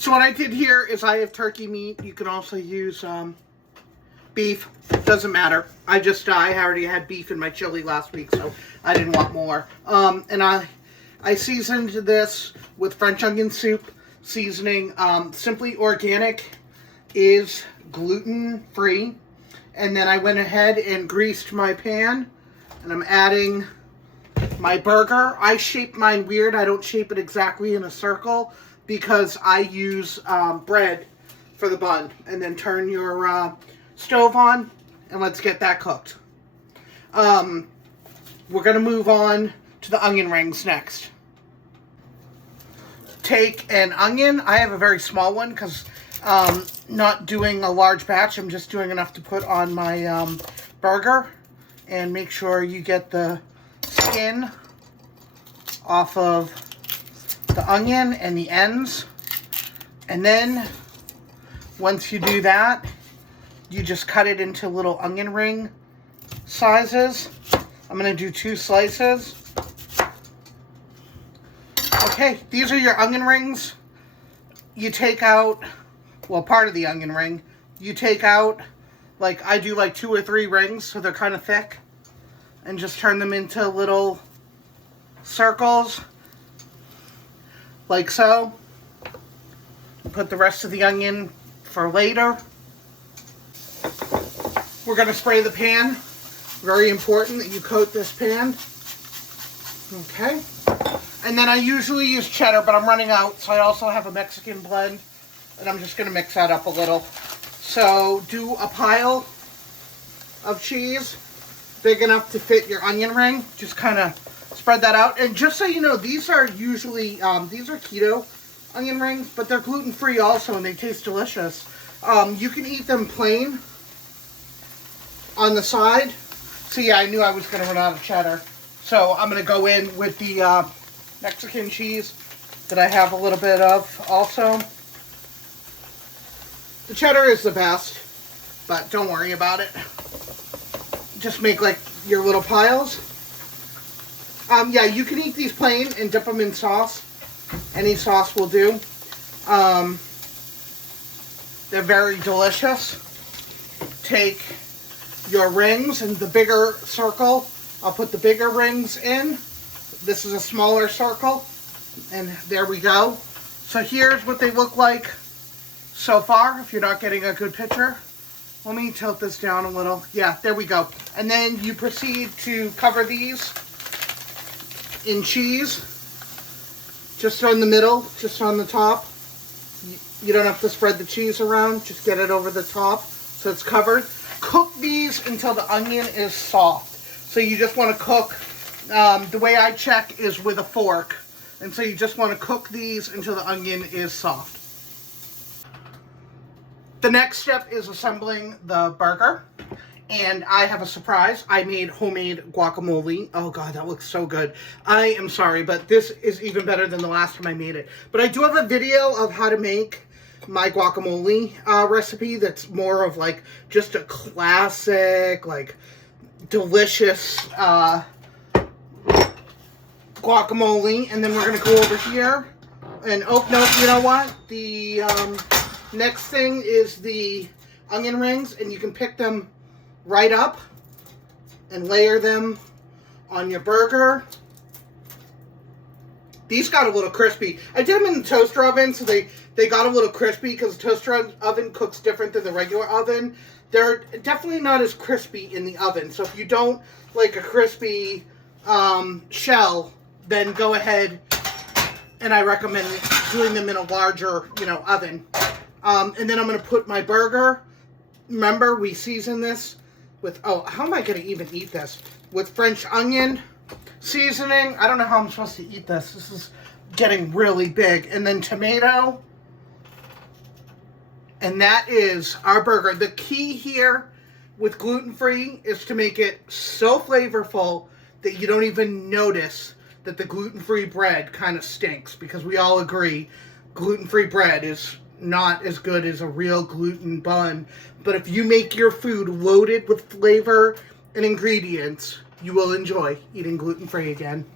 So what I did here is I have turkey meat. You can also use beef. Doesn't matter. I already had beef in my chili last week, so I didn't want more. And I seasoned this with French onion soup seasoning. Simply Organic is gluten-free. And then I went ahead and greased my pan. And I'm adding my burger. I shaped mine weird. I don't shape it exactly in a circle because I use bread for the bun. And then turn your stove on and let's get that cooked. We're going to move on to the onion rings next. Take an onion. I have a very small one because not doing a large batch. I'm just doing enough to put on my burger. And make sure you get the skin off of the onion and the ends. And then once you do that, you just cut it into little onion ring sizes. I'm going to do 2 slices. Okay, these are your onion rings. You take out, well, part of the onion ring. You take out, like I do, like 2 or 3 rings, so they're kind of thick. And just turn them into little circles, like so. Put the rest of the onion for later. We're going to spray the pan. Very important that you coat this pan. Okay. And then I usually use cheddar, but I'm running out, so I also have a Mexican blend. And I'm just going to mix that up a little. So do a pile of cheese big enough to fit your onion ring. Just kind of spread that out. And just so you know, these are usually, these are keto onion rings, but they're gluten-free also, and they taste delicious. You can eat them plain on the side. So yeah, I knew I was going to run out of cheddar. So I'm going to go in with the Mexican cheese that I have a little bit of also. The cheddar is the best, but don't worry about it. Just make like your little piles. Yeah, you can eat these plain and dip them in sauce. Any sauce will do. They're very delicious. Take your rings and the bigger circle. I'll put the bigger rings in. This is a smaller circle. And there we go. So here's what they look like so far, if you're not getting a good picture. Let me tilt this down a little. Yeah, there we go. And then you proceed to cover these in cheese. Just on the middle, just on the top. You don't have to spread the cheese around. Just get it over the top so it's covered. Cook these until the onion is soft. So you just want to cook, the way I check is with a fork. And so you just want to cook these until the onion is soft. The next step is assembling the burger. And I have a surprise. I made homemade guacamole. Oh God, that looks so good. I am sorry, but this is even better than the last time I made it. But I do have a video of how to make my guacamole recipe that's more of like just a classic, like delicious guacamole. And then we're gonna go over here. And oh no, you know what? The next thing is the onion rings, and you can pick them right up and layer them on your burger. These got a little crispy. I did them in the toaster oven, so they got a little crispy because the toaster oven cooks different than the regular oven. They're definitely not as crispy in the oven. So if you don't like a crispy shell, then go ahead, and I recommend doing them in a larger, oven. And then I'm going to put my burger. Remember, we season this with, how am I going to even eat this? With French onion seasoning. I don't know how I'm supposed to eat this. This is getting really big. And then tomato. And that is our burger. The key here with gluten-free is to make it so flavorful that you don't even notice that the gluten-free bread kind of stinks. Because we all agree gluten-free bread is not as good as a real gluten bun. But if you make your food loaded with flavor and ingredients, you will enjoy eating gluten-free again.